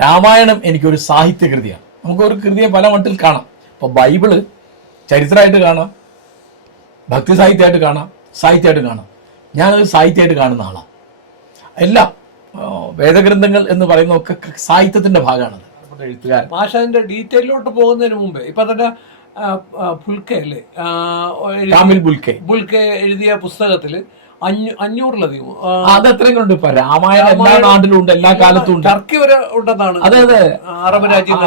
രാമായണം എനിക്കൊരു സാഹിത്യകൃതിയാണ്. നമുക്ക് ഒരു കൃതിയെ പല മട്ടിൽ കാണാം. ഇപ്പോൾ ബൈബിൾ ചരിത്രമായിട്ട് കാണാം ഭക്തി സാഹിത്യമായിട്ട് കാണാം സാഹിത്യമായിട്ട് കാണാം. ഞാനത് സാഹിത്യമായിട്ട് കാണുന്ന ആളാണ് എല്ലാം വേദഗ്രന്ഥങ്ങൾ എന്ന് പറയുന്നതൊക്കെ സാഹിത്യത്തിന്റെ ഭാഗമാണത്. എഴുത്തുകാരൻ. മാഷ അതിന്റെ ഡീറ്റെയിലോട്ട് പോകുന്നതിന് മുമ്പേ ഇപ്പൊ തന്നെ പുൽക്കെ അല്ലേ? കാമിൽ ബുൽക്കെ ഫുൽക്കെ എഴുതിയ പുസ്തകത്തിൽ അഞ്ഞൂ- അഞ്ഞൂറിലധികം. അത് എത്രയും ഇപ്പൊ രാമായണം എല്ലാ നാട്ടിലും ഉണ്ട് എല്ലാ കാലത്തും ഉണ്ട്. ടർക്കി വരെ ഉണ്ടെന്നാണ് അതെ അതെ. അറബ് രാജ്യം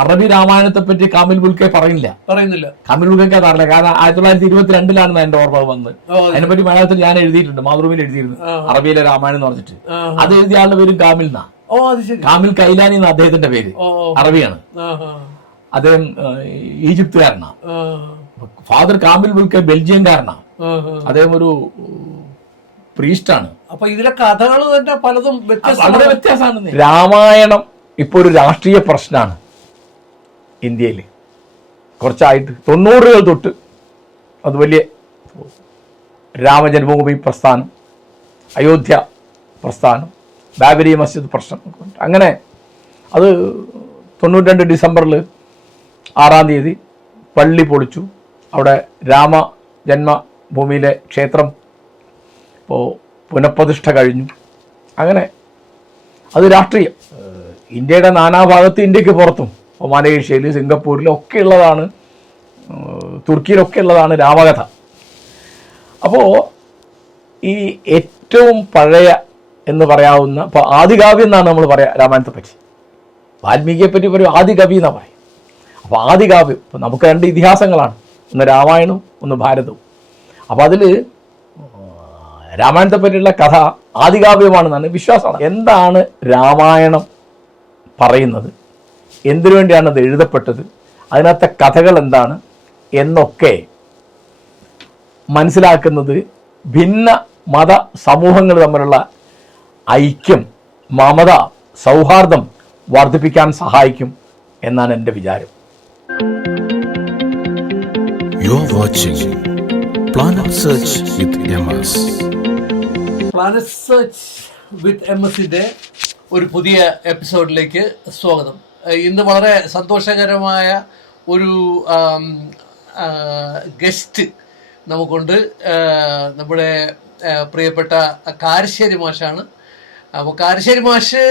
അറബി രാമായണത്തെ പറ്റി കാമിൽ ബുൽക്കെ പറയുന്നില്ല. പറയുന്നില്ല. കാമിൽ ബുൽക്കെ അറിയില്ല കാരണം ആയിരത്തി തൊള്ളായിരത്തി ഇരുപത്തിരണ്ടിലാണ് എന്റെ ഓർമ്മ വന്നത്. അതിനെ പറ്റി അതിനെപ്പറ്റി മലയാളത്തിൽ ഞാൻ എഴുതിയിട്ടുണ്ട് മാതൃഭൂമിയിൽ എഴുതിയിരുന്നു അറബിയിലെ രാമായണം എന്ന് പറഞ്ഞിട്ട്. അത് എഴുതിയ ആളുടെ പേരും കാമിൽ എന്നാ. കാമിൽ കൈലാനി എന്ന അദ്ദേഹത്തിന്റെ പേര്. അറബിയാണ്. അദ്ദേഹം ഈജിപ്തുകാരനാ. ഈജിപ്തുകാരനാണ് ഫാദർ കാമിൽ ബുൽക്കെ ബെൽജിയംകാരനാണ്. അദ്ദേഹം ഒരു പ്രീസ്റ്റാണ് അപ്പൊ ഇതിലെ കഥകൾ തന്നെ പലതും വളരെ വ്യത്യാസമാണ് രാമായണം ഇപ്പൊ ഒരു രാഷ്ട്രീയ പ്രശ്നമാണ് ഇന്ത്യയിൽ കുറച്ചായിട്ട് തൊണ്ണൂറുകൾ തൊട്ട് അത് വലിയ രാമജന്മഭൂമി പ്രസ്ഥാനം അയോധ്യ പ്രസ്ഥാനം ബാബരി മസ്ജിദ് പ്രശ്നം അങ്ങനെ അത് തൊണ്ണൂറ്റി രണ്ട് ഡിസംബറിൽ ആറാം തീയതി പള്ളി പൊളിച്ചു. അവിടെ രാമ ജന്മഭൂമിയിലെ ക്ഷേത്രം ഇപ്പോൾ പുനഃപ്രതിഷ്ഠ കഴിഞ്ഞു. അങ്ങനെ അത് രാഷ്ട്രീയം. ഇന്ത്യയുടെ നാനാഭാഗത്ത് ഇന്ത്യയ്ക്ക് പുറത്തും ഇപ്പോൾ മലേഷ്യയിൽ സിംഗപ്പൂരിലും ഒക്കെ ഉള്ളതാണ് തുർക്കിയിലൊക്കെ ഉള്ളതാണ് രാമകഥ. അപ്പോൾ ഈ ഏറ്റവും പഴയ എന്ന് പറയാവുന്ന ഇപ്പോൾ ആദികാവ്യം എന്നാണ് നമ്മൾ പറയാ രാമായണത്തെ പറ്റി. വാൽമീകിയെ പറ്റി പറയും ആദികവി എന്നാണ് പറയും. അപ്പോൾ ആദികാവ്യം ഇപ്പോൾ നമുക്ക് രണ്ട് ഇതിഹാസങ്ങളാണ്. ഒന്ന് രാമായണവും ഒന്ന് ഭാരതവും. അപ്പോൾ അതിൽ രാമായണത്തെ പറ്റിയുള്ള കഥ ആദികാവ്യമാണെന്നാണ് വിശ്വാസമാണ്. എന്താണ് രാമായണം പറയുന്നത്? എന്തിനു വേണ്ടിയാണ് അത് എഴുതപ്പെട്ടത്? അതിനകത്തെ കഥകൾ എന്താണ്? എന്നൊക്കെ മനസ്സിലാക്കുന്നത് ഭിന്ന മത സമൂഹങ്ങൾ തമ്മിലുള്ള ഐക്യം മമത സൗഹാർദ്ദം വർദ്ധിപ്പിക്കാൻ സഹായിക്കും എന്നാണ് എന്റെ വിചാരം. You're watching planet search with M ഒരു പുതിയ എപ്പിസോഡിലേക്ക് സ്വാഗതം. ഇന്ന് വളരെ സന്തോഷകരമായ ഒരു ഗസ്റ്റ് നമുക്കുണ്ട്. നമ്മുടെ പ്രിയപ്പെട്ട കാരശ്ശേരി മാഷാണ്. അപ്പോൾ കാരശ്ശേരി മാഷ്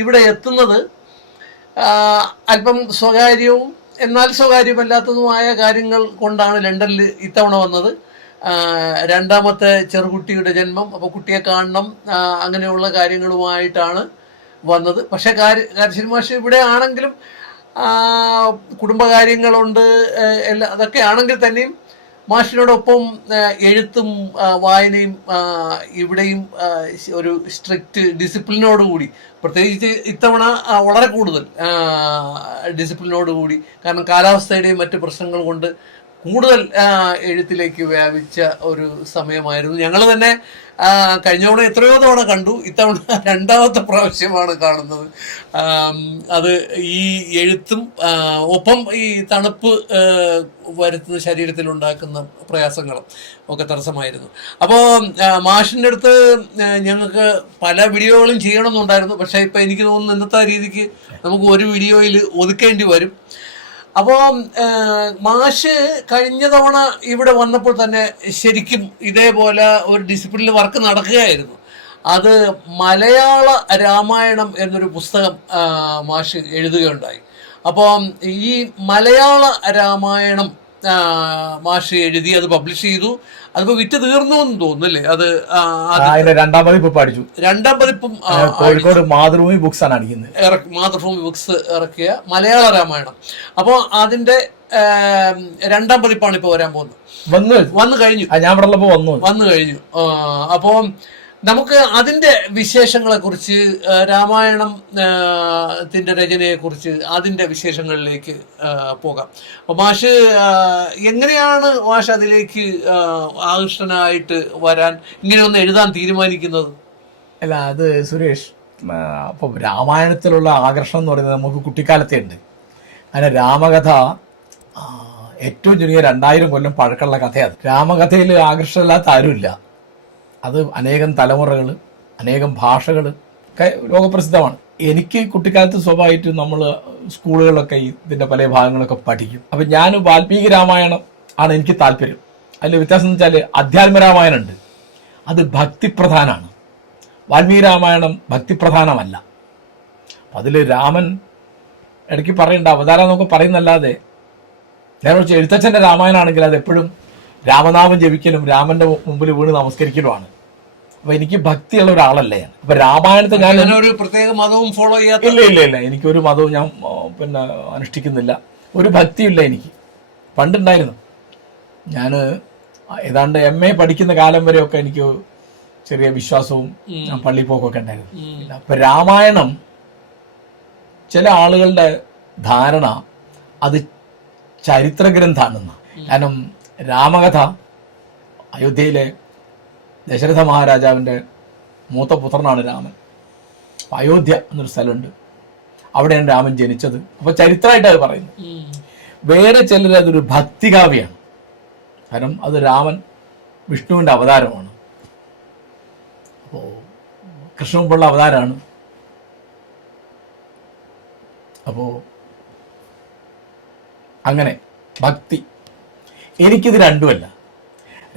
ഇവിടെ എത്തുന്നത് അല്പം സ്വകാര്യവും എന്നാൽ സ്വകാര്യമല്ലാത്തതുമായ കാര്യങ്ങൾ കൊണ്ടാണ് ലണ്ടനിൽ ഇത്തവണ വന്നത്. രണ്ടാമത്തെ ചെറുകുട്ടിയുടെ ജന്മം. അപ്പോൾ കുട്ടിയെ കാണണം. അങ്ങനെയുള്ള കാര്യങ്ങളുമായിട്ടാണ് വന്നത്. പക്ഷെ കാര്യ കാരശ്ശേരി മാഷ് ഇവിടെ ആണെങ്കിലും കുടുംബകാര്യങ്ങളുണ്ട് എല്ലാ അതൊക്കെ ആണെങ്കിൽ തന്നെയും മാഷിനോടൊപ്പം എഴുത്തും വായനയും ഇവിടെയും ഒരു സ്ട്രിക്റ്റ് ഡിസിപ്ലിനോടുകൂടി പ്രത്യേകിച്ച് ഇത്തവണ വളരെ കൂടുതൽ ഡിസിപ്ലിനോട് കൂടി കാരണം കാലാവസ്ഥയുടെയും മറ്റു പ്രശ്നങ്ങൾ കൊണ്ട് കൂടുതൽ എഴുത്തിലേക്ക് വ്യാപിച്ച ഒരു സമയമായിരുന്നു. ഞങ്ങൾ തന്നെ കഴിഞ്ഞ തവണ എത്രയോ തവണ കണ്ടു. ഇത്തവണ രണ്ടാമത്തെ പ്രാവശ്യമാണ് കാണുന്നത്. അത് ഈ എഴുത്തും ഒപ്പം ഈ തണുപ്പ് വരുത്തുന്ന ശരീരത്തിൽ ഉണ്ടാക്കുന്ന പ്രയാസങ്ങളും ഒക്കെ തടസ്സമായിരുന്നു. അപ്പോൾ മാഷിന്റെ അടുത്ത് ഞങ്ങൾക്ക് പല വീഡിയോകളും ചെയ്യണമെന്നുണ്ടായിരുന്നു. പക്ഷേ ഇപ്പം എനിക്ക് തോന്നുന്നു ഇന്നത്തെ രീതിക്ക് നമുക്ക് ഒരു വീഡിയോയിൽ ഒതുക്കേണ്ടി വരും. അപ്പോൾ മാഷ് കഴിഞ്ഞ തവണ ഇവിടെ വന്നപ്പോൾ തന്നെ ശരിക്കും ഇതേപോലെ ഒരു ഡിസിപ്ലിനിൽ വർക്ക് നടക്കുകയായിരുന്നു. അത് മലയാള രാമായണം എന്നൊരു പുസ്തകം മാഷ് എഴുതുകയുണ്ടായി. അപ്പോൾ ഈ മലയാള രാമായണം മാഷ് എഴുതി അത് പബ്ലിഷ് ചെയ്തു. അതിപ്പോൾ വിറ്റ് തീർന്നു എന്ന് തോന്നുന്നല്ലേ? അത് അതിന്റെ രണ്ടാം പതിപ്പ് പഠിച്ചു രണ്ടാം പതിപ്പും കോഴിക്കോട് മാതൃഭൂമി ബുക്സ് ആണ് അടിക്കുന്നത്. ഇറക്കി മാതൃഭൂമി ബുക്സ് ഇറക്കിയ മലയാള രാമായണം. അപ്പോൾ അതിന്റെ രണ്ടാം പതിപ്പാണ് ഇപ്പൊ വരാൻ പോകുന്നത്. വന്നു. വന്നു കഴിഞ്ഞു. ഞാൻ വന്നു. വന്നു കഴിഞ്ഞു. അപ്പോൾ നമുക്ക് അതിന്റെ വിശേഷങ്ങളെ കുറിച്ച് രാമായണം ആ, ത്തിന്റെ രചനയെ കുറിച്ച് അതിന്റെ വിശേഷങ്ങളിലേക്ക് പോകാം. അപ്പോൾ മാഷ് എങ്ങനെയാണ് മാഷ് അതിലേക്ക് ആകൃഷ്ടനായിട്ട് വരാൻ ഇങ്ങനെ ഒന്ന് എഴുതാൻ തീരുമാനിക്കുന്നത്? അല്ല അത് സുരേഷ് അപ്പം രാമായണത്തിലുള്ള ആകർഷണം എന്ന് പറയുന്നത് നമുക്ക് കുട്ടിക്കാലത്തേ ഉണ്ട്. അങ്ങനെ രാമകഥ ഏറ്റവും ചെറിയ രണ്ടായിരം കൊല്ലം പഴക്കമുള്ള കഥയാണ്. രാമകഥയിൽ ആകർഷമില്ലാത്ത ആരുമില്ല. അത് അനേകം തലമുറകൾ അനേകം ഭാഷകൾ ലോകപ്രസിദ്ധമാണ്. എനിക്ക് കുട്ടിക്കാലത്ത് സ്വഭാവമായിട്ടും നമ്മൾ സ്കൂളുകളിലൊക്കെ ഇതിന്റെ പല ഭാഗങ്ങളൊക്കെ പഠിക്കും. അപ്പം ഞാൻ വാൽമീകി രാമായണം ആണ് എനിക്ക് താല്പര്യം. അതിൽ വ്യത്യാസം എന്ന് വെച്ചാൽ അധ്യാത്മ രാമായണം ഉണ്ട്. അത് ഭക്തിപ്രധാനമാണ് വാൽമീകി രാമായണം ഭക്തിപ്രധാനമല്ല. അതിൽ രാമൻ ഇടയ്ക്ക് പറയണ്ട അവതാരം നമുക്ക് പറയുന്നല്ലാതെ ഞാൻ വെച്ച് എഴുത്തച്ഛന്റെ രാമായണമാണെങ്കിൽ അത് എപ്പോഴും രാമനാമം ജപിക്കലും രാമന്റെ മുമ്പിൽ വീണ് നമസ്കരിക്കലുമാണ്. അപ്പൊ എനിക്ക് ഭക്തിയുള്ള ഒരാളല്ലേ ഞാൻ. അപ്പൊ രാമായണത്തെ ഞാൻ ഒരു പ്രത്യേക മതവും ഫോളോ ചെയ്യാത്ത ഇല്ല ഇല്ല ഇല്ല. എനിക്കൊരു മതവും ഞാൻ പിന്നെ അനുഷ്ഠിക്കുന്നില്ല. ഒരു ഭക്തിയില്ല എനിക്ക്. പണ്ടുണ്ടായിരുന്നു. ഞാൻ ഏതാണ്ട് എം എ പഠിക്കുന്ന കാലം വരെയൊക്കെ എനിക്ക് ചെറിയ വിശ്വാസവും ഞാൻ പള്ളി പോക്കൊക്കെ ഉണ്ടായിരുന്നു. അപ്പൊ രാമായണം ചില ആളുകളുടെ ധാരണ അത് ചരിത്ര ഗ്രന്ഥാണെന്ന് കാരണം രാമകഥ അയോധ്യയിലെ ദശരഥ മഹാരാജാവിന്റെ മൂത്ത പുത്രനാണ് രാമൻ. അയോധ്യ എന്നൊരു സ്ഥലമുണ്ട്. അവിടെയാണ് രാമൻ ജനിച്ചത്. അപ്പൊ ചരിത്രമായിട്ട് അത് പറയുന്നു. വേറെ ചിലർ അതൊരു ഭക്തികാവ്യാണ്. കാരണം അത് രാമൻ വിഷ്ണുവിന്റെ അവതാരമാണ്. അപ്പോൾ കൃഷ്ണമുള്ള അവതാരമാണ്. അപ്പോൾ അങ്ങനെ ഭക്തി എനിക്കിത് രണ്ടുമല്ല.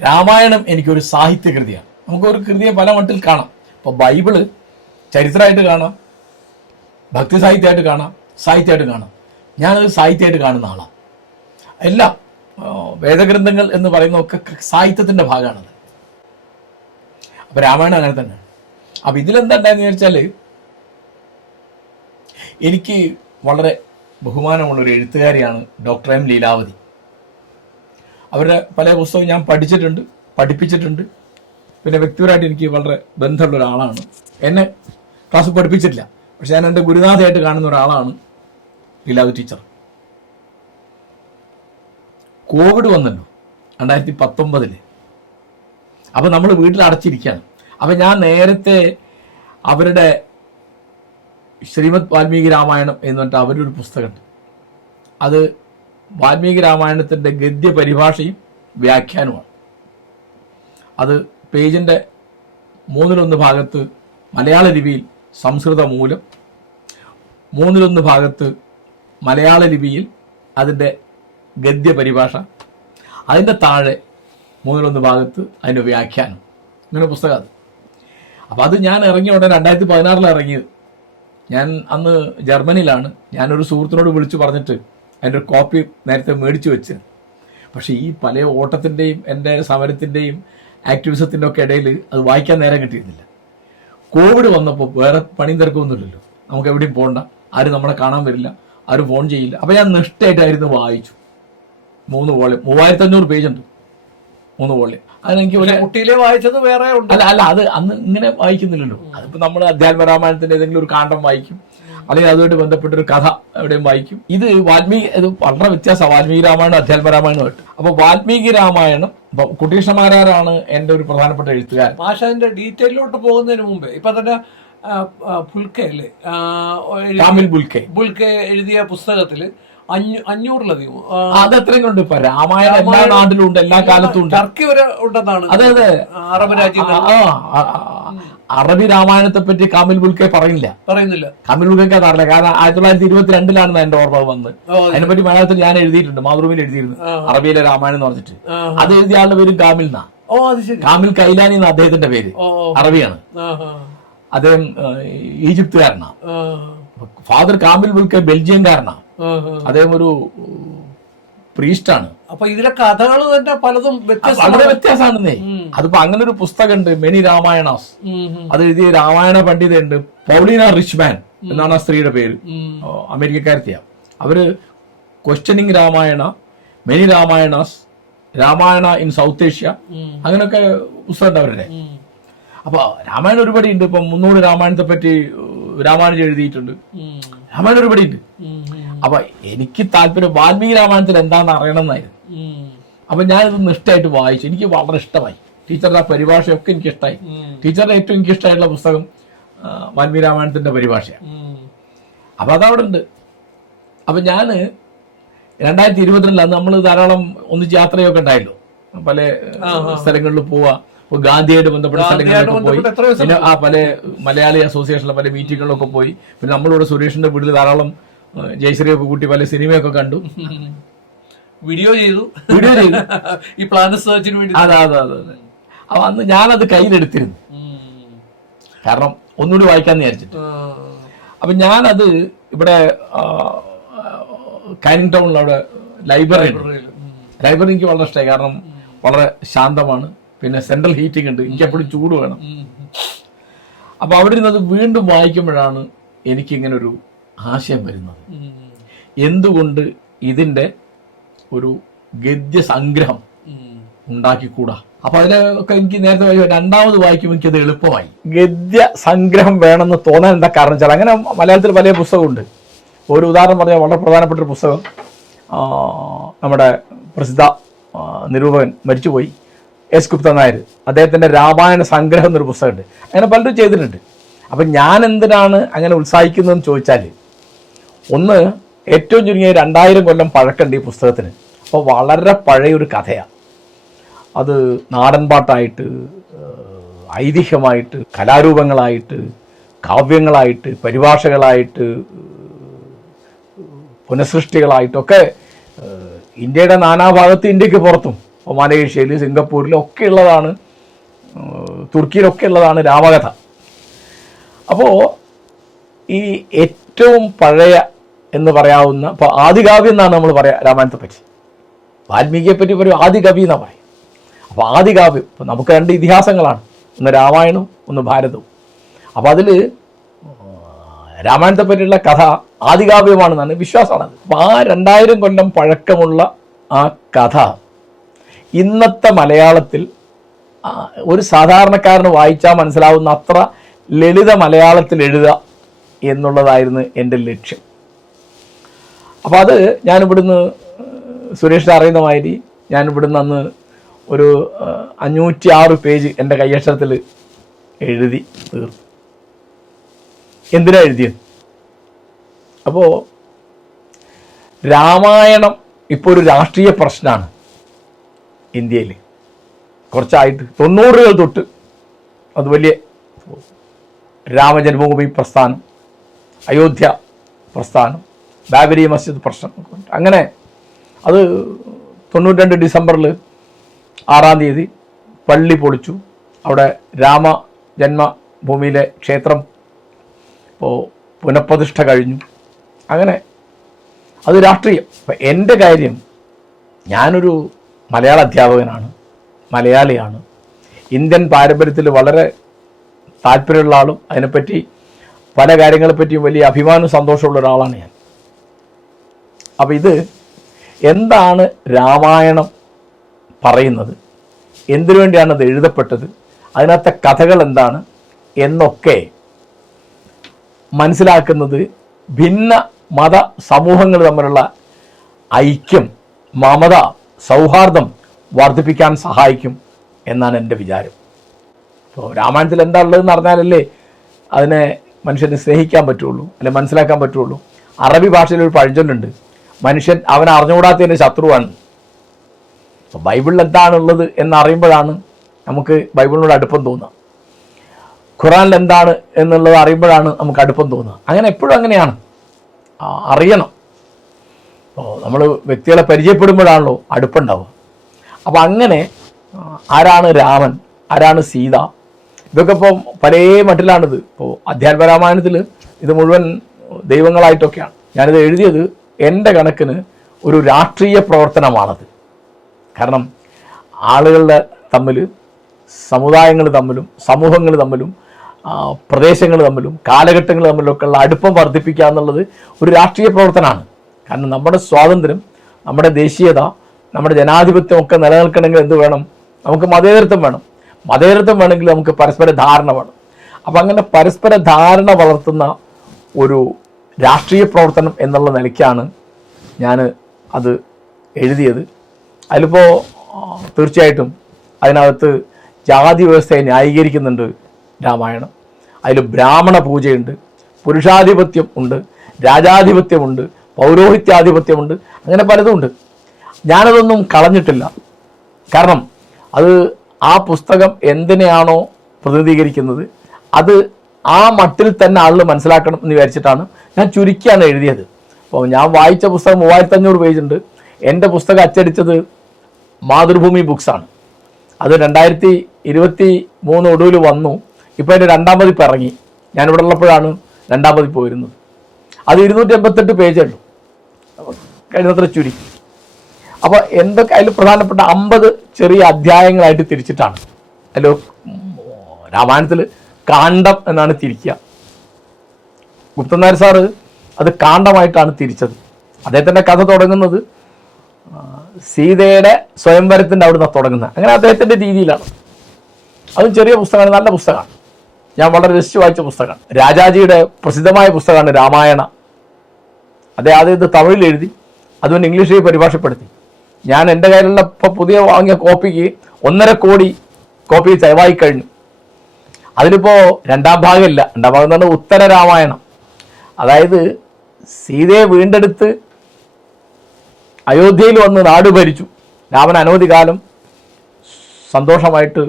രാമായണം എനിക്കൊരു സാഹിത്യകൃതിയാണ്. നമുക്കൊരു കൃതിയെ പല മട്ടിൽ കാണാം. ഇപ്പോൾ ബൈബിൾ ചരിത്രമായിട്ട് കാണാം. ഭക്തി സാഹിത്യമായിട്ട് കാണാം. സാഹിത്യമായിട്ട് കാണാം. ഞാനത് സാഹിത്യമായിട്ട് കാണുന്ന ആളാണ് എല്ലാം വേദഗ്രന്ഥങ്ങൾ എന്ന് പറയുന്നതൊക്കെ സാഹിത്യത്തിന്റെ ഭാഗമാണത്. അപ്പോൾ രാമായണം അങ്ങനെ തന്നെ അപ്പോൾ ഇതിലെന്താ ഉണ്ടായെന്ന് ചോദിച്ചാൽ എനിക്ക് വളരെ ബഹുമാനമുള്ള ഒരു എഴുത്തുകാരിയാണ് ഡോക്ടർ എം ലീലാവതി. അവരുടെ പല പുസ്തകവും ഞാൻ പഠിച്ചിട്ടുണ്ട് പഠിപ്പിച്ചിട്ടുണ്ട്. പിന്നെ വ്യക്തിപരമായിട്ട് എനിക്ക് വളരെ ബന്ധമുള്ള ഒരാളാണ്. എന്നെ ക്ലാസ് പഠിപ്പിച്ചിട്ടില്ല. പക്ഷെ ഞാൻ എന്റെ ഗുരുനാഥയായിട്ട് കാണുന്ന ഒരാളാണ് ലീലാവ് ടീച്ചർ. കോവിഡ് വന്നല്ലോ രണ്ടായിരത്തി പത്തൊമ്പതിൽ അപ്പം നമ്മൾ വീട്ടിൽ അടച്ചിരിക്കുകയാണ്. അപ്പം ഞാൻ നേരത്തെ അവരുടെ ശ്രീമദ് വാൽമീകി രാമായണം എന്ന് പറഞ്ഞിട്ട് അവരുടെ ഒരു പുസ്തകമുണ്ട്. അത് വാൽമീകി രാമായണത്തിന്റെ ഗദ്യ പരിഭാഷയും വ്യാഖ്യാനമാണ് അത് പേജിന്റെ മൂന്നിലൊന്ന് ഭാഗത്ത് മലയാള ലിപിയിൽ സംസ്കൃത മൂലം മൂന്നിലൊന്ന് ഭാഗത്ത് മലയാള ലിപിയിൽ അതിന്റെ ഗദ്യ പരിഭാഷ അതിന്റെ താഴെ മൂന്നിലൊന്ന് ഭാഗത്ത് അതിന്റെ വ്യാഖ്യാനം. ഇങ്ങനെ പുസ്തകം അത്. അപ്പോൾ അത് ഞാൻ ഇറങ്ങിയ ഉടനെ രണ്ടായിരത്തി പതിനാറിൽ ഇറങ്ങിയത്. ഞാൻ അന്ന് ജർമ്മനിയിലാണ്. ഞാനൊരു സുഹൃത്തിനോട് വിളിച്ചു പറഞ്ഞിട്ട് അതിന്റെ ഒരു കോപ്പി നേരത്തെ മേടിച്ചു വെച്ച്. പക്ഷേ ഈ പല ഓട്ടത്തിന്റെയും എന്റെ സമരത്തിന്റെയും ആക്ടിവിസത്തിന്റെ ഒക്കെ ഇടയിൽ അത് വായിക്കാൻ നേരം കിട്ടിയിരുന്നില്ല. കോവിഡ് വന്നപ്പോൾ വേറെ പണിയും തിരക്കൊന്നുമില്ലല്ലോ. നമുക്ക് എവിടെയും പോകണ്ട ആരും നമ്മളെ കാണാൻ വരില്ല. ആരും ഫോൺ ചെയ്യില്ല. അപ്പോൾ ഞാൻ നിഷ്ഠയായിട്ടായിരുന്നു വായിച്ചു. മൂന്ന് വോളിയം മൂവായിരത്തി അഞ്ഞൂറ് പേജ് ഉണ്ട്. മൂന്ന് വോളിയം അതെനിക്ക് കുട്ടിയിലെ വായിച്ചത് വേറെ ഉണ്ട്. അല്ല അല്ല അത് അന്ന് ഇങ്ങനെ വായിക്കുന്നില്ലല്ലോ. അതിപ്പോൾ നമ്മൾ അധ്യാത്മ രാമായണത്തിന്റെ ഏതെങ്കിലും ഒരു കാണ്ടം വായിക്കും. അല്ലെങ്കിൽ അതുമായിട്ട് ബന്ധപ്പെട്ട ഒരു കഥ എവിടെയും വായിക്കും. ഇത് വാൽമീകി ഇത് വളരെ വ്യത്യാസമാണ്. വാൽമീകി രാമായണം അധ്യാത്മ രാമായണമായിട്ട് അപ്പൊ വാൽമീകി രാമായണം ഇപ്പൊ എന്റെ ഒരു പ്രധാനപ്പെട്ട എഴുത്തുകാരൻ. മാഷ അതിന്റെ ഡീറ്റെയിലോട്ട് പോകുന്നതിന് മുമ്പേ ഇപ്പൊ തന്നെ പുൽക്കെ അല്ലേ? കാമിൽ ബുൽക്കെ ബുൽക്കെ എഴുതിയ പുസ്തകത്തിൽ അഞ്ഞൂ അഞ്ഞൂറിലധികം. ആ, അത് എത്രയും കൊണ്ട് ഇപ്പൊ രാമായണം എല്ലാ നാട്ടിലും ഉണ്ട് എല്ലാ കാലത്തും ഉണ്ട്. ടർക്കി വരെ ഉണ്ടെന്നാണ് അതെ അതെ. അറബ് രാജ്യങ്ങൾ അറബി രാമായണത്തെ പറ്റി കാമിൽ ബുൽക്കെ പറയുന്നില്ല. പറയുന്നില്ല. കാമിൽ ബുൽക്കെ അറിയില്ല കാരണം ആയിരത്തി തൊള്ളായിരത്തി ഇരുപത്തിരണ്ടിലാണ് എന്റെ ഓർമ്മ വന്നത്. അതിനെ പറ്റി മലയാളത്തിൽ ഞാൻ എഴുതിയിട്ടുണ്ട് മാതൃഭൂമിയിൽ എഴുതിയിരുന്നു. അറബിയിലെ രാമായണം എന്ന് പറഞ്ഞിട്ട്. അത് എഴുതിയ ആളുടെ പേര് കാമിൽ എന്നാ കാമിൽ കൈലാനി എന്ന അദ്ദേഹത്തിന്റെ പേര്. അറബിയാണ്. അദ്ദേഹം ഈജിപ്തുകാരനാ. ഈജിപ്തുകാരനാണ് ഫാദർ കാമിൽ ബുൽക്കെ ബെൽജിയംകാരനാണ്. അദ്ദേഹം ഒരു പ്രീസ്റ്റാണ് അപ്പൊ ഇതിലെ കഥകൾ തന്നെ പലതും വളരെ വ്യത്യാസമാണെന്നേ. അതിപ്പോ അങ്ങനെ ഒരു പുസ്തകമുണ്ട് മെനി രാമായണാസ്. അത് എഴുതിയ രാമായണ പണ്ഡിതയുണ്ട് പൗളീന റിച്ച്മാൻ എന്നാണ് ആ സ്ത്രീയുടെ പേര്. ഉം. അവർ questioning Ramayana many Ramayanas Ramayana in South Asia. അങ്ങനെയൊക്കെ പുസ്തകമുണ്ട് അവരുടെ. അപ്പൊ രാമായണം ഒരുപടി ഉണ്ട് ഇപ്പൊ മുന്നൂറ് രാമായണത്തെ പറ്റി രാമായണം എഴുതിയിട്ടുണ്ട്. രാമായണം ഒരുപടി ഉണ്ട്. അപ്പൊ എനിക്ക് താല്പര്യം വാൽമീകി രാമായണത്തിൽ എന്താണെന്ന് അറിയണമെന്നായിരുന്നു. അപ്പൊ ഞാനിത് നിഷ്ഠയായിട്ട് വായിച്ചു. എനിക്ക് വളരെ ഇഷ്ടമായി. ടീച്ചറുടെ ആ പരിഭാഷയൊക്കെ എനിക്ക് ഇഷ്ടമായി. ടീച്ചറുടെ ഏറ്റവും എനിക്ക് ഇഷ്ടമായിട്ടുള്ള പുസ്തകം വാൽമീകി രാമായണത്തിന്റെ പരിഭാഷയാണ്. അപ്പൊ അതവിടെ ഉണ്ട് അപ്പൊ ഞാൻ രണ്ടായിരത്തി ഇരുപത്തിരണ്ടിൽ അന്ന് നമ്മൾ ധാരാളം ഒന്നിച്ച് യാത്രയൊക്കെ ഉണ്ടായല്ലോ. പല സ്ഥലങ്ങളിൽ പോവാ. ഇപ്പൊ ഗാന്ധിയായിട്ട് ബന്ധപ്പെട്ട സ്ഥലങ്ങളിലൊക്കെ പോയി. പിന്നെ ആ പല മലയാളി അസോസിയേഷനിലെ പല മീറ്റിങ്ങുകളിലൊക്കെ പോയി. പിന്നെ നമ്മളിവിടെ സുരേഷിന്റെ വീട്ടിൽ ധാരാളം ജയശ്രീയൊക്കെ കൂട്ടി പല സിനിമയൊക്കെ കണ്ടു. വീഡിയോ ചെയ്തു. വീഡിയോ ചെയ്തു. ഈ പ്ലാന്റ് സെർച്ചിന് വേണ്ടി. അതെ അതെ അതെ അതെ. അപ്പൊ അന്ന് ഞാനത് കയ്യിലെടുത്തിരുന്നു. കാരണം ഒന്നുകൂടി വായിക്കാന്ന് വിചാരിച്ചിട്ട്. അപ്പൊ ഞാനത് ഇവിടെ കാനിങ് ടൗണിൽ അവിടെ ലൈബ്രറി ലൈബ്രറി എനിക്ക് വളരെ ഇഷ്ടമായി കാരണം വളരെ ശാന്തമാണ്. പിന്നെ സെൻട്രൽ ഹീറ്റിംഗ് ഉണ്ട്. എനിക്ക് എപ്പോഴും ചൂട് വേണം. അപ്പൊ അവിടെ ഇരുന്നത് വീണ്ടും വായിക്കുമ്പോഴാണ് എനിക്കിങ്ങനെ ഒരു ആശയം വരുന്നത്. എന്തുകൊണ്ട് ഇതിന്റെ ഒരു ഗദ്യ സംഗ്രഹം. ഉണ്ടാക്കിക്കൂടാ? അപ്പൊ അതിനൊക്കെ എനിക്ക് നേരത്തെ വായിച്ചു രണ്ടാമത് വായിക്കുമ്പോൾ എനിക്കത് എളുപ്പമായി. ഗദ്യ സംഗ്രഹം വേണമെന്ന് തോന്നാൻ എന്താ കാരണം വെച്ചാൽ അങ്ങനെ മലയാളത്തിൽ പല പുസ്തകമുണ്ട്. ഒരു ഉദാഹരണം പറഞ്ഞാൽ വളരെ പ്രധാനപ്പെട്ട ഒരു പുസ്തകം. നമ്മുടെ പ്രസിദ്ധ നിരൂപകൻ മരിച്ചുപോയി. എസ് ഗുപ്ത നായർ. അദ്ദേഹത്തിന്റെ രാമായണ സംഗ്രഹം എന്നൊരു പുസ്തകമുണ്ട്. അങ്ങനെ പലരും ചെയ്തിട്ടുണ്ട്. അപ്പം ഞാൻ എന്തിനാണ് അങ്ങനെ ഉത്സാഹിക്കുന്നതെന്ന് ചോദിച്ചാൽ ഒന്ന് ഏറ്റവും ചുരുങ്ങിയ രണ്ടായിരം കൊല്ലം പഴക്കമുണ്ട് ഈ പുസ്തകത്തിന്. അപ്പോൾ വളരെ പഴയൊരു കഥയാണ് അത് നാടൻപാട്ടായിട്ട് ഐതിഹ്യമായിട്ട് കലാരൂപങ്ങളായിട്ട് കാവ്യങ്ങളായിട്ട് പരിഭാഷകളായിട്ട് പുനഃസൃഷ്ടികളായിട്ടൊക്കെ ഇന്ത്യയുടെ നാനാഭാഗത്ത് ഇന്ത്യയ്ക്ക് പുറത്തും. ഇപ്പോൾ മലേഷ്യയിൽ സിംഗപ്പൂരിലും ഒക്കെ ഉള്ളതാണ് തുർക്കിയിലൊക്കെ ഉള്ളതാണ് രാമകഥ. അപ്പോൾ ഈ ഏറ്റവും പഴയ എന്ന് പറയാവുന്ന ഇപ്പോൾ ആദികാവ്യം എന്നാണ് നമ്മൾ പറയാ രാമായണത്തെ പറ്റി. വാൽമീകിയെ പറ്റി പറയും ആദികവി എന്നാണ് പറയും. അപ്പോൾ ആദികാവ്യം ഇപ്പോൾ നമുക്ക് രണ്ട് ഇതിഹാസങ്ങളാണ്. ഒന്ന് രാമായണവും ഒന്ന് ഭാരതവും. അപ്പോൾ അതിൽ രാമായണത്തെ പറ്റിയുള്ള കഥ ആദികാവ്യമാണെന്നാണ് വിശ്വാസമാണത്. അപ്പോൾ ആ രണ്ടായിരം കൊല്ലം പഴക്കമുള്ള ആ കഥ ഇന്നത്തെ മലയാളത്തിൽ ഒരു സാധാരണക്കാരന് വായിച്ചാൽ മനസ്സിലാവുന്ന അത്ര ലളിത മലയാളത്തിൽ എഴുതുക എന്നുള്ളതായിരുന്നു എന്റെ ലക്ഷ്യം. അപ്പോൾ അത് ഞാനിവിടുന്ന് സുരേഷ് അറിയുന്ന മാതിരി ഞാനിവിടുന്ന് അന്ന് ഒരു അഞ്ഞൂറ്റി ആറ് പേജ് എന്റെ കൈയക്ഷരത്തിൽ എഴുതി തീർന്നു. എന്തിനാ എഴുതിയത് അപ്പോൾ രാമായണം ഇപ്പോൾ ഒരു രാഷ്ട്രീയ പ്രശ്നമാണ് ഇന്ത്യയിൽ കുറച്ചായിട്ട് തൊണ്ണൂറുകൾ തൊട്ട് അത് വലിയ രാമജന്മഭൂമി പ്രസ്ഥാനം അയോധ്യ പ്രസ്ഥാനം ബാബരി മസ്ജിദ് പ്രശ്നം. അങ്ങനെ അത് തൊണ്ണൂറ്റി ഡിസംബറിൽ ആറാം തീയതി പള്ളി പൊളിച്ചു. അവിടെ രാമ ജന്മഭൂമിയിലെ ക്ഷേത്രം ഇപ്പോൾ പുനഃപ്രതിഷ്ഠ കഴിഞ്ഞു. അങ്ങനെ അത് രാഷ്ട്രീയം. അപ്പം എന്റെ കാര്യം ഞാനൊരു മലയാള അധ്യാപകനാണ് മലയാളിയാണ്. ഇന്ത്യൻ പാരമ്പര്യത്തിൽ വളരെ താല്പര്യമുള്ള ആളും അതിനെപ്പറ്റി പല കാര്യങ്ങളെപ്പറ്റിയും വലിയ അഭിമാനവും സന്തോഷമുള്ള ഒരാളാണ് ഞാൻ. അപ്പം ഇത് എന്താണ് രാമായണം പറയുന്നത്? എന്തിനു വേണ്ടിയാണ് അത് എഴുതപ്പെട്ടത്? അതിനകത്തെ കഥകൾ എന്താണ് എന്നൊക്കെ മനസ്സിലാക്കുന്നത് ഭിന്ന മത സമൂഹങ്ങൾ തമ്മിലുള്ള ഐക്യം മമത സൗഹാർദ്ദം വർദ്ധിപ്പിക്കാൻ സഹായിക്കും എന്നാണ് എന്റെ വിചാരം. ഇപ്പോൾ രാമായണത്തിൽ എന്താ ഉള്ളതെന്ന് അറിഞ്ഞാലല്ലേ അതിനെ മനുഷ്യനെ സ്നേഹിക്കാൻ പറ്റുള്ളൂ അല്ലെ മനസ്സിലാക്കാൻ പറ്റുള്ളൂ. അറബി ഭാഷയിൽ ഒരു പഴഞ്ചൊല്ലുണ്ട്. മനുഷ്യൻ അവൻ അറിഞ്ഞുകൂടാത്തതിന്റെ ശത്രുവാണ്. അപ്പോൾ ബൈബിളിൽ എന്താണുള്ളത് എന്നറിയുമ്പോഴാണ് നമുക്ക് ബൈബിളിനോട് അടുപ്പം തോന്നുക. ഖുറാനിൽ എന്താണ് എന്നുള്ളത് അറിയുമ്പോഴാണ് നമുക്ക് അടുപ്പം തോന്നുക. അങ്ങനെ എപ്പോഴും അങ്ങനെയാണ്. അറിയണം. അപ്പോൾ നമ്മൾ വ്യക്തികളെ പരിചയപ്പെടുമ്പോഴാണല്ലോ അടുപ്പുണ്ടാവുക. അപ്പോൾ അങ്ങനെ ആരാണ് രാമൻ? ആരാണ് സീത? ഇതൊക്കെ ഇപ്പോൾ പല മട്ടിലാണിത്. ഇപ്പോൾ അധ്യാത്മ രാമായണത്തിൽ ഇത് മുഴുവൻ ദൈവങ്ങളായിട്ടൊക്കെയാണ്. ഞാനിത് എഴുതിയത് എന്റെ കണക്കിന് ഒരു രാഷ്ട്രീയ പ്രവർത്തനമാണത്. കാരണം ആളുകളുടെ തമ്മിൽ സമുദായങ്ങൾ തമ്മിലും സമൂഹങ്ങൾ തമ്മിലും പ്രദേശങ്ങൾ തമ്മിലും കാലഘട്ടങ്ങൾ തമ്മിലൊക്കെ ഉള്ള അടുപ്പം വർദ്ധിപ്പിക്കുക എന്നുള്ളത് ഒരു രാഷ്ട്രീയ പ്രവർത്തനമാണ്. കാരണം നമ്മുടെ സ്വാതന്ത്ര്യം നമ്മുടെ ദേശീയത നമ്മുടെ ജനാധിപത്യം ഒക്കെ നിലനിൽക്കണമെങ്കിൽ എന്ത് വേണം? നമുക്ക് മതേതരത്വം വേണം. മതേതരത്വം വേണമെങ്കിൽ നമുക്ക് പരസ്പര ധാരണ വേണം. അപ്പം അങ്ങനെ പരസ്പര ധാരണ വളർത്തുന്ന ഒരു രാഷ്ട്രീയ പ്രവർത്തനം എന്നുള്ള നിലയ്ക്കാണ് ഞാൻ അത് എഴുതിയത്. അതിലിപ്പോൾ തീർച്ചയായിട്ടും അതിനകത്ത് ജാതി വ്യവസ്ഥയെ ന്യായീകരിക്കുന്നുണ്ട് രാമായണം. അതിൽ ബ്രാഹ്മണ പൂജയുണ്ട് പുരുഷാധിപത്യം ഉണ്ട് രാജാധിപത്യമുണ്ട് പൗരോഹിത്യാധിപത്യമുണ്ട് അങ്ങനെ പലതുമുണ്ട് ഞാനതൊന്നും കളഞ്ഞിട്ടില്ല. കാരണം അത് ആ പുസ്തകം എന്തിനെയാണോ പ്രതിനിധീകരിക്കുന്നത് അത് ആ മട്ടിൽ തന്നെ ആളുകൾ മനസ്സിലാക്കണം എന്ന് വിചാരിച്ചിട്ടാണ് ഞാൻ ചുരുക്കിയാണ് എഴുതിയത്. അപ്പോൾ ഞാൻ വായിച്ച പുസ്തകം മൂവായിരത്തി അഞ്ഞൂറ് പേജ് ഉണ്ട് എന്റെ പുസ്തകം അച്ചടിച്ചത് മാതൃഭൂമി ബുക്സാണ് അത് രണ്ടായിരത്തി ഇരുപത്തി മൂന്ന് ഒടുവിൽ വന്നു. ഇപ്പോൾ എന്റെ രണ്ടാം പതിപ്പ് ഇറങ്ങി. ഞാൻ ഇവിടെ ഉള്ളപ്പോഴാണ് രണ്ടാം പതിപ്പ് വരുന്നത്. അത് ഇരുന്നൂറ്റി എൺപത്തെട്ട് പേജേ ഉള്ളൂ. കഴിയുന്നത്ര ചുരുക്കി. അപ്പോൾ എന്തൊക്കെ അതിൽ പ്രധാനപ്പെട്ട അമ്പത് ചെറിയ അധ്യായങ്ങളായിട്ട് തിരിച്ചിട്ടാണ്. അതിൽ രാമായണത്തിൽ കാണ്ഡം എന്നാണ് തിരിക്കുക. ഗുപ്തൻ നായർ സാറ് അത് കാണ്ഡമായിട്ടാണ് തിരിച്ചത്. അദ്ദേഹത്തിന്റെ കഥ തുടങ്ങുന്നത് സീതയുടെ സ്വയംവരത്തിന്റെ അവിടുന്ന് തുടങ്ങുന്നത്. അങ്ങനെ അദ്ദേഹത്തിന്റെ രീതിയിലാണ്. അതും ചെറിയ പുസ്തകമാണ് നല്ല പുസ്തകമാണ്. ഞാൻ വളരെ രസിച്ച് വായിച്ച പുസ്തകമാണ്. രാജാജിയുടെ പ്രസിദ്ധമായ പുസ്തകമാണ് രാമായണ. അദ്ദേഹം ആദ്യം ഇത് തമിഴിൽ എഴുതി അതുകൊണ്ട് ഇംഗ്ലീഷിൽ പരിഭാഷപ്പെടുത്തി. ഞാൻ എന്റെ കയ്യിലുള്ള ഇപ്പോൾ പുതിയ വാങ്ങിയ കോപ്പിക്ക് ഒന്നര കോടി കോപ്പി ചെലവായി കഴിഞ്ഞു. അതിലിപ്പോൾ രണ്ടാം ഭാഗമില്ല. രണ്ടാം ഭാഗം എന്ന് പറഞ്ഞാൽ ഉത്തര രാമായണം. അതായത് സീതയെ വീണ്ടെടുത്ത് അയോധ്യയിൽ വന്ന് നാട് ഭരിച്ചു. രാമൻ അനവധി കാലം സന്തോഷമായിട്ട്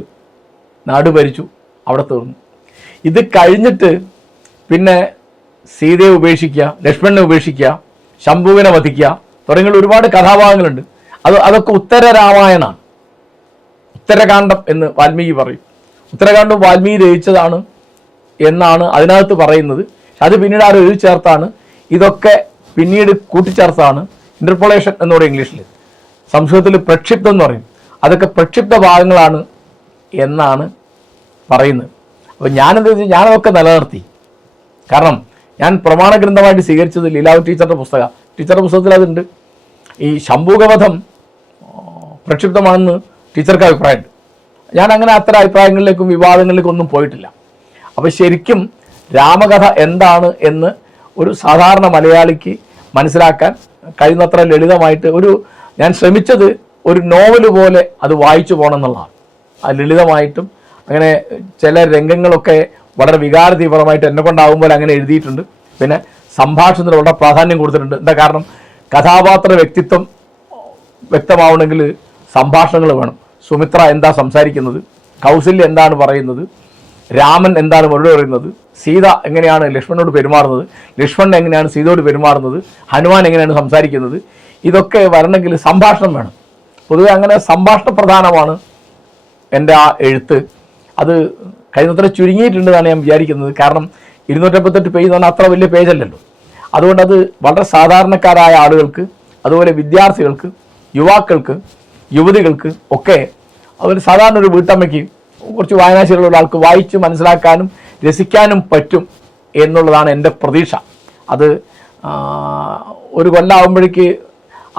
നാട് ഭരിച്ചു അവിടെ തീർന്നു. ഇത് കഴിഞ്ഞിട്ട് പിന്നെ സീതയെ ഉപേക്ഷിക്കുക ലക്ഷ്മണനെ ഉപേക്ഷിക്കുക ശംഭുവിനെ വധിക്കുക തുടങ്ങിയുള്ള ഒരുപാട് കഥാഭാഗങ്ങളുണ്ട്. അത് അതൊക്കെ ഉത്തര രാമായണമാണ് ഉത്തരകാന്ഡം എന്ന് വാൽമീകി പറയും. ഉത്തരകാന്ഡം വാൽമീകി രചിച്ചതാണ് എന്നാണ് അതിനകത്ത് പറയുന്നത്. അത് പിന്നീട് ആ എഴുതി ചേർത്താണ്. ഇതൊക്കെ പിന്നീട് കൂട്ടിച്ചേർത്താണ് ഇന്റർപോളേഷൻ എന്ന് പറയും ഇംഗ്ലീഷിൽ സംസ്കൃതത്തിൽ പ്രക്ഷിപ്തം എന്ന് പറയും. അതൊക്കെ പ്രക്ഷിപ്ത ഭാഗങ്ങളാണ് എന്നാണ് പറയുന്നത്. അപ്പോൾ ഞാനെന്താ വെച്ചാൽ ഞാനതൊക്കെ നിലനിർത്തി. കാരണം ഞാൻ പ്രമാണ ഗ്രന്ഥമായിട്ട് സ്വീകരിച്ചത് ലീലാവ് ടീച്ചറുടെ പുസ്തകം. ടീച്ചറുടെ പുസ്തകത്തിൽ അതുണ്ട്. ഈ ശംഭൂകവധം പ്രക്ഷിപ്തമാണെന്ന് ടീച്ചർക്ക് അഭിപ്രായമുണ്ട്. ഞാൻ അങ്ങനെ അത്ര അഭിപ്രായങ്ങളിലേക്കും വിവാദങ്ങളിലേക്കും ഒന്നും പോയിട്ടില്ല. അപ്പോൾ ശരിക്കും രാമകഥ എന്താണ് എന്ന് ഒരു സാധാരണ മലയാളിക്ക് മനസ്സിലാക്കാൻ കഴിയുന്നത്ര ലളിതമായിട്ട് ഒരു ഞാൻ ശ്രമിച്ചത് ഒരു നോവൽ പോലെ അത് വായിച്ചു പോകണം എന്നുള്ളതാണ് ആ ലളിതമായിട്ടും അങ്ങനെ ചില രംഗങ്ങളൊക്കെ വളരെ വികാരതീവ്രമായിട്ട് എന്നെ കൊണ്ടാകുമ്പോൾ അങ്ങനെ എഴുതിയിട്ടുണ്ട്. പിന്നെ സംഭാഷണത്തിന് വളരെ പ്രാധാന്യം കൊടുത്തിട്ടുണ്ട്. എന്താ കാരണം? കഥാപാത്ര വ്യക്തിത്വം വ്യക്തമാവണമെങ്കിൽ സംഭാഷണങ്ങൾ വേണം. സുമിത്ര എന്താ സംസാരിക്കുന്നത്? കൗസല്യ എന്താണ് പറയുന്നത്? രാമൻ എന്താണ് മറുപടി പറയുന്നത്? സീത എങ്ങനെയാണ് ലക്ഷ്മണനോട് പെരുമാറുന്നത്? ലക്ഷ്മണൻ എങ്ങനെയാണ് സീതയോട് പെരുമാറുന്നത്? ഹനുമാൻ എങ്ങനെയാണ് സംസാരിക്കുന്നത്? ഇതൊക്കെ വരണമെങ്കിൽ സംഭാഷണം വേണം. പൊതുവെ അങ്ങനെ സംഭാഷണ പ്രധാനമാണ് എന്റെ ആ എഴുത്ത്. അത് കഴിയുന്നത്ര ചുരുങ്ങിയിട്ടുണ്ടെന്നാണ് ഞാൻ വിചാരിക്കുന്നത്. കാരണം ഇരുന്നൂറ്റമ്പത്തെട്ട് പേജ് എന്ന് പറഞ്ഞാൽ അത്ര വലിയ പേജല്ലല്ലോ അതുകൊണ്ട് അത് വളരെ സാധാരണക്കാരായ ആളുകൾക്ക് അതുപോലെ വിദ്യാർത്ഥികൾക്ക് യുവാക്കൾക്ക് യുവതികൾക്ക് ഒക്കെ അതൊരു സാധാരണ ഒരു വീട്ടമ്മയ്ക്ക് കുറച്ച് വായനാശീലമുള്ള ആൾക്ക് വായിച്ച് മനസ്സിലാക്കാനും രസിക്കാനും പറ്റും എന്നുള്ളതാണ് എന്റെ പ്രതീക്ഷ. അത് ഒരു കൊല്ലാവുമ്പോഴേക്ക്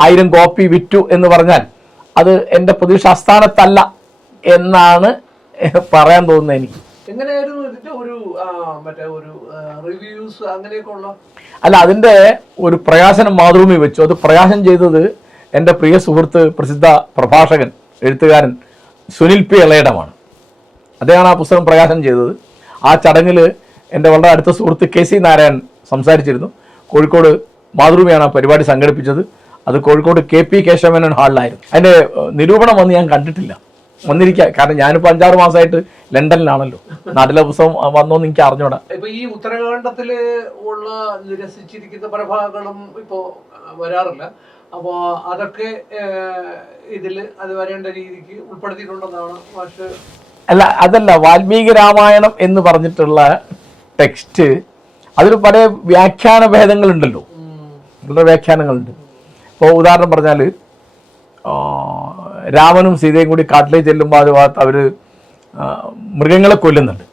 ആയിരം കോപ്പി വിറ്റു എന്ന് പറഞ്ഞാൽ അത് എന്റെ പ്രതീക്ഷ അസ്ഥാനത്തല്ല എന്നാണ് പറയാൻ തോന്നുന്നത് എനിക്ക്. എങ്ങനെയായിരുന്നു ഇതിന്റെ ഒരു മറ്റേ ഒരു റിവ്യൂസ് അല്ല അതിന്റെ ഒരു പ്രകാശനം മാതൃഭൂമി വെച്ചു. അത് പ്രകാശനം ചെയ്തത് എന്റെ പ്രിയ സുഹൃത്ത് പ്രസിദ്ധ പ്രഭാഷകൻ എഴുത്തുകാരൻ സുനിൽ പി ഇളയിടമാണ് അദ്ദേഹമാണ് ആ പുസ്തകം പ്രകാശനം ചെയ്തത്. ആ ചടങ്ങിൽ എന്റെ വളരെ അടുത്ത സുഹൃത്ത് കെ സി നാരായൺ സംസാരിച്ചിരുന്നു. കോഴിക്കോട് മാതൃഭൂമിയാണ് ആ പരിപാടി സംഘടിപ്പിച്ചത്. അത് കോഴിക്കോട് കെ പി കേശവമേനോൻ ഹാളിലായിരുന്നു. അതിന്റെ നിരൂപണം വന്ന് ഞാൻ കണ്ടിട്ടില്ല. വന്നിരിക്കുക കാരണം ഞാനിപ്പോൾ അഞ്ചാറ് മാസമായിട്ട് ലണ്ടനിലാണല്ലോ. നാട്ടിലെ പുസ്തകം വന്നോന്ന് എനിക്ക് അറിഞ്ഞോടാ. ഇപ്പൊ ഈ ഉത്തരകാണ്ഡത്തിൽ ഉള്ള നിരസിച്ചിരിക്കുന്ന പല ഭാഗങ്ങളും ഇപ്പോ വരാറില്ല. അപ്പോ അതൊക്കെ ഇതിൽ അത് വരേണ്ട രീതിക്ക് ഉൾപ്പെടുത്തിയിട്ടുണ്ടെന്നാണ് മാഷ് അല്ല അതല്ല വാൽമീകി രാമായണം എന്ന് പറഞ്ഞിട്ടുള്ള ടെക്സ്റ്റ് അതിൽ പല വ്യാഖ്യാന ഭേദങ്ങളുണ്ടല്ലോ. പല വ്യാഖ്യാനങ്ങളുണ്ട്. ഇപ്പോൾ ഉദാഹരണം പറഞ്ഞാൽ രാമനും സീതയും കൂടി കാട്ടിലേക്ക് ചെല്ലുമ്പോൾ അത് ഭാഗത്ത് അവർ മൃഗങ്ങളെ കൊല്ലുന്നുണ്ട്.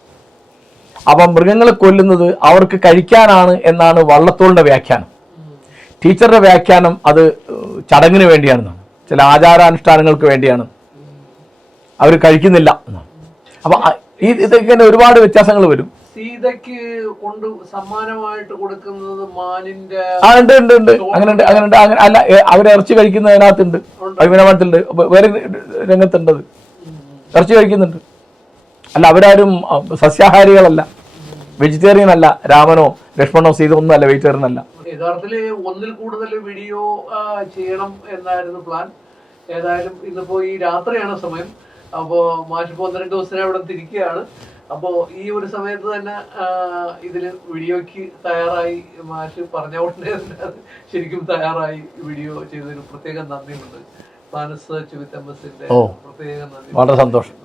അപ്പം മൃഗങ്ങളെ കൊല്ലുന്നത് അവർക്ക് കഴിക്കാനാണ് എന്നാണ് വള്ളത്തോളിന്റെ വ്യാഖ്യാനം. ടീച്ചറുടെ വ്യാഖ്യാനം അത് ചടങ്ങിന് വേണ്ടിയാണെന്നാണ്. ചില ആചാരാനുഷ്ഠാനങ്ങൾക്ക് വേണ്ടിയാണ്. അവർ കഴിക്കുന്നില്ല എന്നാണ്. അപ്പം ഈ ഇതൊക്കെ ഒരുപാട് വ്യത്യാസങ്ങൾ വരും. സീതയ്ക്ക് കൊണ്ട് സമ്മാനമായിട്ട് കൊടുക്കുന്നത് മാനിന്റെ ആ ഉണ്ട് ഉണ്ട് ഉണ്ട്. അങ്ങനെ ഉണ്ട് അങ്ങനെ ഉണ്ട്. അങ്ങനെ അല്ല അവരെ ഇറച്ചി കഴിക്കുന്നതിനകത്തുണ്ട്. അഭിമാനത്തിലുണ്ട് വേറെ രംഗത്തുണ്ട് അത്. ഇറച്ചി കഴിക്കുന്നുണ്ട്. അല്ല അവരാരും സസ്യാഹാരികളല്ല. വെജിറ്റേറിയൻ അല്ല രാമനോ ലക്ഷ്മണോ സീത ഒന്നും അല്ല വെജിറ്റേറിയൻ അല്ല. യഥാർത്ഥത്തിൽ ഒന്നിൽ കൂടുതൽ വീഡിയോ ചെയ്യണം എന്നായിരുന്നു പ്ലാൻ. ഏതായാലും ഇന്നിപ്പോ ഈ രാത്രിയാണ് സമയം. അപ്പോൾ മാഷ് പന്ത്രണ്ട് ദിവസം അവിടെ തിരിക്കുകയാണ്. അപ്പോൾ ഈ ഒരു സമയത്ത് തന്നെ ഇതിൽ ഇതിൽ വീഡിയോയ്ക്ക് തയ്യാറായി മാഷ് പറഞ്ഞ ഉടനെ ശരിക്കും തയ്യാറായി വീഡിയോ ചെയ്തതിന് പ്രത്യേകം നന്ദിയുണ്ട്. പ്ലാനറ്റ് സെർച്ച് വിത്ത് എം എസിന്റെ ഓ. പ്രത്യേകം നന്ദി. വളരെ സന്തോഷം.